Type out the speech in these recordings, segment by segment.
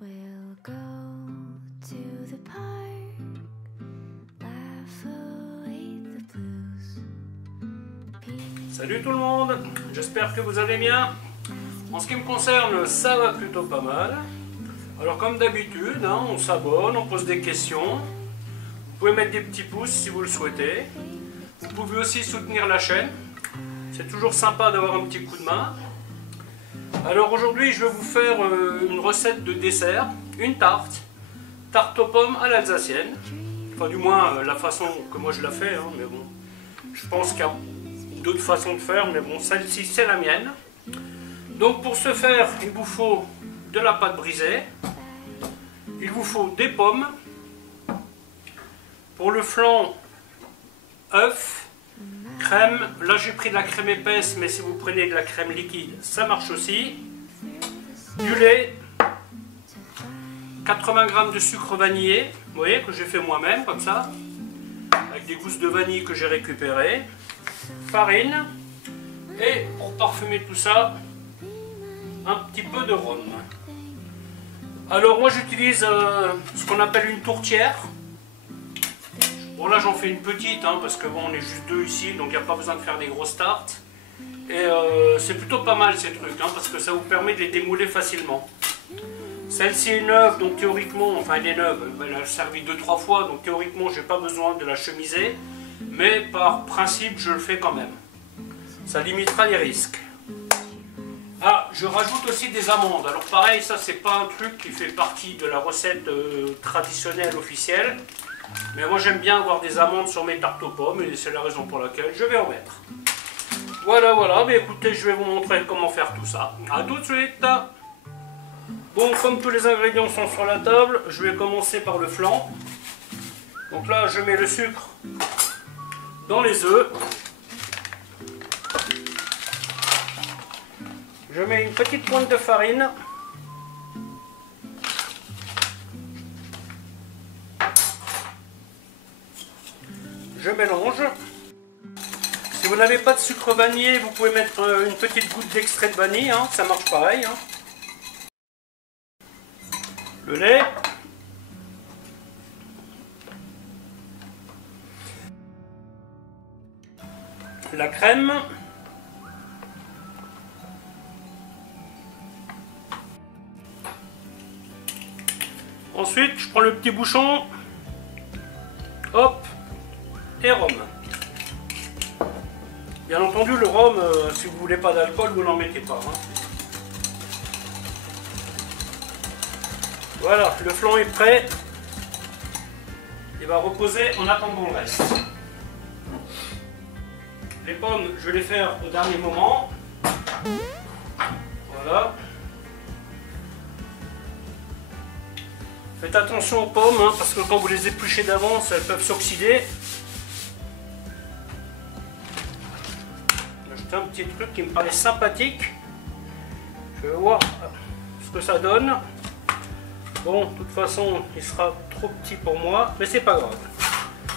We'll go to the park, laugh away the blues. Salut tout le monde, j'espère que vous allez bien. En ce qui me concerne, ça va plutôt pas mal. Alors comme d'habitude, on s'abonne, on pose des questions. Vous pouvez mettre des petits pouces si vous le souhaitez. Vous pouvez aussi soutenir la chaîne. C'est toujours sympa d'avoir un petit coup de main. Alors aujourd'hui, je vais vous faire une recette de dessert, une tarte aux pommes à l'alsacienne. Enfin du moins la façon que moi je la fais, mais bon, je pense qu'il y a d'autres façons de faire, mais bon, celle-ci c'est la mienne. Donc pour ce faire, il vous faut de la pâte brisée, il vous faut des pommes, pour le flan, œufs, crème. Là j'ai pris de la crème épaisse, mais si vous prenez de la crème liquide, ça marche aussi. Du lait, 80 g de sucre vanillé, vous voyez, que j'ai fait moi-même comme ça, avec des gousses de vanille que j'ai récupérées, farine, et pour parfumer tout ça, un petit peu de rhum. Alors moi j'utilise ce qu'on appelle une tourtière. Bon là j'en fais une petite parce que bon on est juste deux ici, donc il n'y a pas besoin de faire des grosses tartes. Et c'est plutôt pas mal ces trucs parce que ça vous permet de les démouler facilement. Celle-ci est neuve, donc théoriquement, enfin elle est neuve, elle a servi 2-3 fois, donc théoriquement j'ai pas besoin de la chemiser. Mais par principe je le fais quand même. Ça limitera les risques. Ah, je rajoute aussi des amandes. Alors pareil, ça c'est pas un truc qui fait partie de la recette traditionnelle officielle. Mais moi j'aime bien avoir des amandes sur mes tartes aux pommes et c'est la raison pour laquelle je vais en mettre. Voilà, mais écoutez, je vais vous montrer comment faire tout ça. A tout de suite. Bon, comme tous les ingrédients sont sur la table, je vais commencer par le flan. Donc là, je mets le sucre dans les œufs. Je mets une petite pointe de farine. Je mélange. Si vous n'avez pas de sucre vanillé, vous pouvez mettre une petite goutte d'extrait de vanille, ça marche pareil. Le lait. La crème. Ensuite, je prends le petit bouchon. Hop. Et rhum. Bien entendu, le rhum, si vous voulez pas d'alcool, vous n'en mettez pas. Voilà, le flan est prêt. Il va reposer en attendant le reste. Les pommes, je vais les faire au dernier moment. Voilà. Faites attention aux pommes, parce que quand vous les épluchez d'avance, elles peuvent s'oxyder. J'ai un petit truc qui me paraît sympathique. Je vais voir ce que ça donne. Bon, de toute façon, il sera trop petit pour moi, mais c'est pas grave.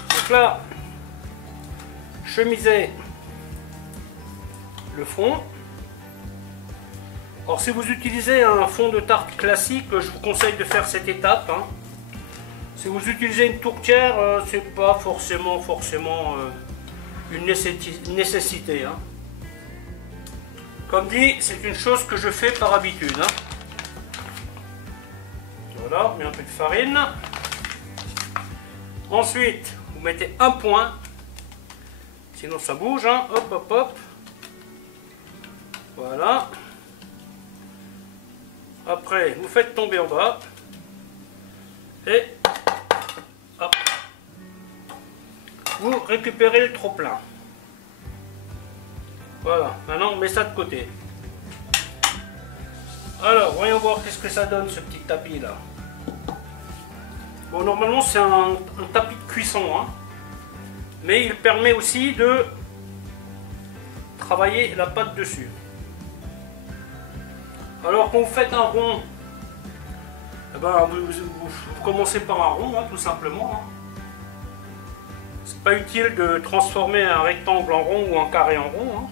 Donc là, chemiser le fond. Alors si vous utilisez un fond de tarte classique, je vous conseille de faire cette étape. Si vous utilisez une tourtière, c'est pas forcément une nécessité. Comme dit, c'est une chose que je fais par habitude. Voilà, on met un peu de farine. Ensuite, vous mettez un point. Sinon ça bouge. Hop, hop, hop. Voilà. Après, vous faites tomber en bas. Et hop. Vous récupérez le trop-plein. Voilà, maintenant on met ça de côté. Alors, voyons voir qu'est-ce que ça donne ce petit tapis là. Bon, normalement c'est un tapis de cuisson, mais il permet aussi de travailler la pâte dessus. Alors quand vous faites un rond, vous commencez par un rond, tout simplement. C'est pas utile de transformer un rectangle en rond ou un carré en rond.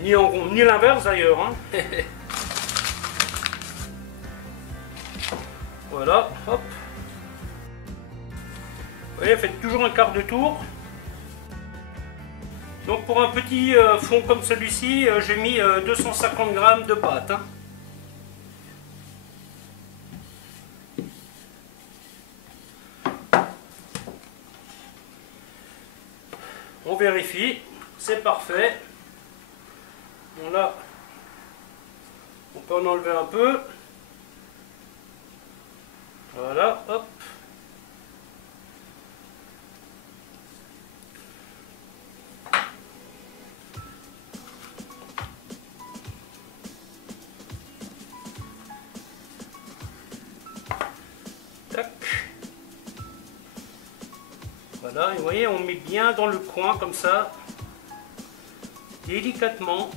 Ni en rond, ni l'inverse d'ailleurs. Voilà, hop. Vous voyez, faites toujours un quart de tour. Donc pour un petit fond comme celui-ci, j'ai mis 250 g de pâte. Hein. On vérifie, c'est parfait. Bon là, on peut en enlever un peu. Voilà, hop. Tac. Voilà, et vous voyez, on met bien dans le coin comme ça, délicatement.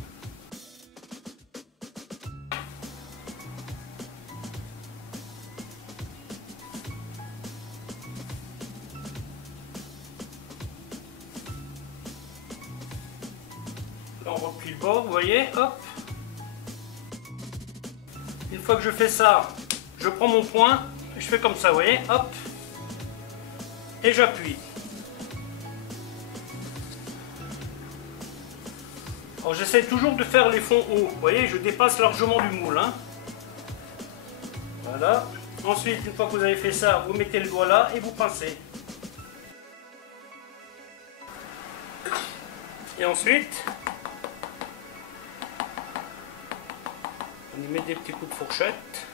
Là, on replie le bord, vous voyez, hop. Une fois que je fais ça, je prends mon poing, je fais comme ça, vous voyez, hop. Et j'appuie. Alors j'essaie toujours de faire les fonds hauts, vous voyez, je dépasse largement du moule. Hein. Voilà. Ensuite, une fois que vous avez fait ça, vous mettez le doigt là et vous pincez. Et ensuite, on y met des petits coups de fourchette.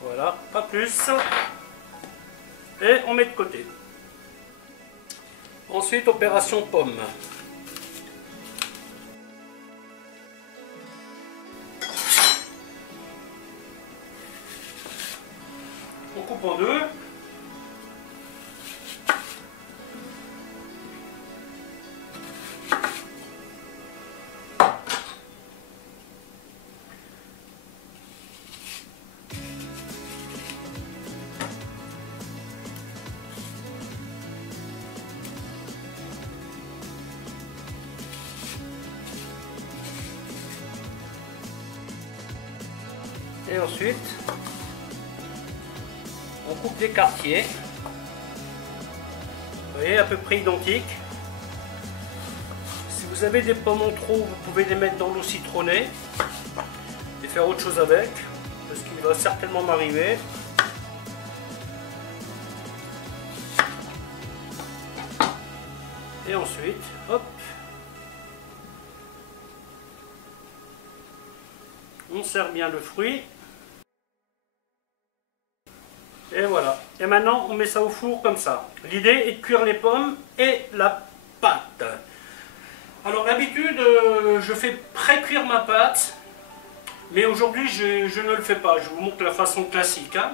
Voilà, pas plus. Et on met de côté. Ensuite, opération pomme. On coupe en deux. Et ensuite, on coupe des quartiers. Vous voyez, à peu près identiques. Si vous avez des pommes en trop, vous pouvez les mettre dans l'eau citronnée et faire autre chose avec, parce qu'il va certainement m'arriver. Et ensuite, hop, on serre bien le fruit. Et voilà. Et maintenant, on met ça au four comme ça. L'idée est de cuire les pommes et la pâte. Alors d'habitude, je fais pré-cuire ma pâte. Mais aujourd'hui, je ne le fais pas. Je vous montre la façon classique. Hein.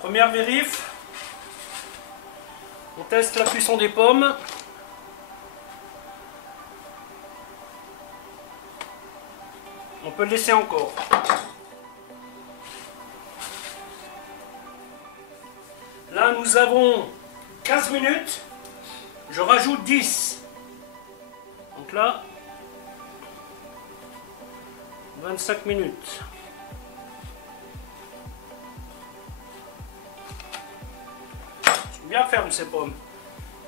Première vérif. On teste la cuisson des pommes. On peut le laisser encore. Là, nous avons 15 minutes. Je rajoute 10. Donc là, 25 minutes. C'est bien ferme ces pommes.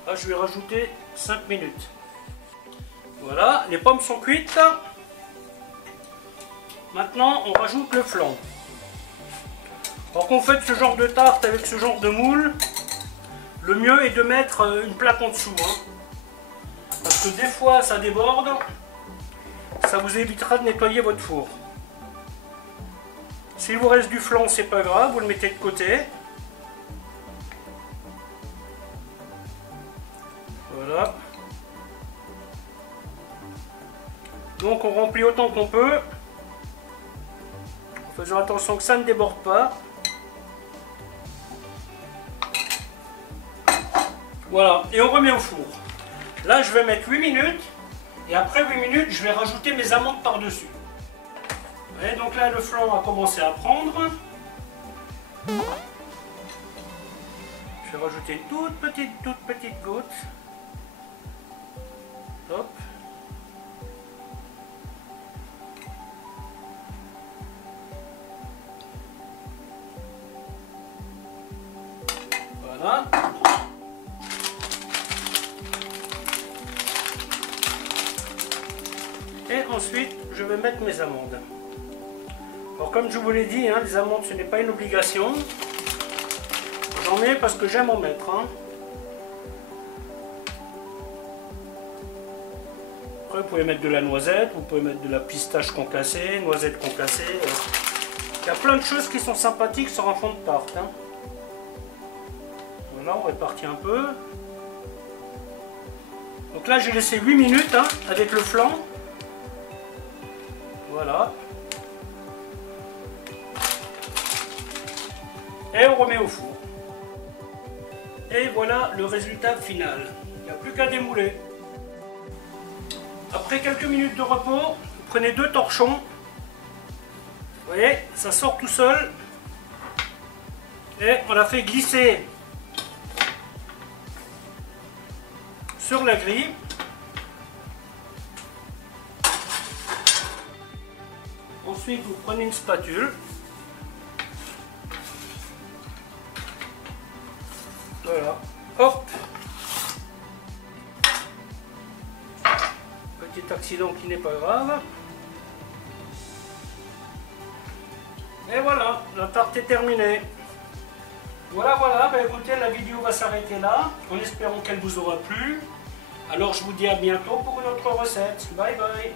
Là, je vais rajouter 5 minutes. Voilà, les pommes sont cuites. Maintenant, on rajoute le flan. Alors qu'on fait ce genre de tarte avec ce genre de moule, le mieux est de mettre une plaque en dessous. Hein. Parce que des fois ça déborde, ça vous évitera de nettoyer votre four. S'il vous reste du flan, c'est pas grave, vous le mettez de côté. Voilà. Donc on remplit autant qu'on peut, en faisant attention que ça ne déborde pas. Voilà, et on remet au four. Là, je vais mettre 8 minutes, et après 8 minutes, je vais rajouter mes amandes par-dessus. Et donc là, le flan a commencé à prendre. Je vais rajouter une toute petite goutte. Hop. Voilà. Et ensuite, je vais mettre mes amandes. Alors comme je vous l'ai dit, hein, les amandes ce n'est pas une obligation. J'en mets parce que j'aime en mettre. Hein. Après vous pouvez mettre de la noisette, vous pouvez mettre de la pistache concassée, noisette concassée. Il y a plein de choses qui sont sympathiques sur un fond de tarte. Hein. Voilà, on répartit un peu. Donc là j'ai laissé 8 minutes hein, avec le flan. Voilà. Et on remet au four. Et voilà le résultat final. Il n'y a plus qu'à démouler. Après quelques minutes de repos, vous prenez 2 torchons. Vous voyez, ça sort tout seul. Et on la fait glisser sur la grille. Ensuite, vous prenez une spatule. Voilà. Hop. Petit accident qui n'est pas grave. Et voilà, la tarte est terminée. Voilà, ben écoutez, la vidéo va s'arrêter là, en espérant qu'elle vous aura plu. Alors je vous dis à bientôt pour une autre recette. Bye bye.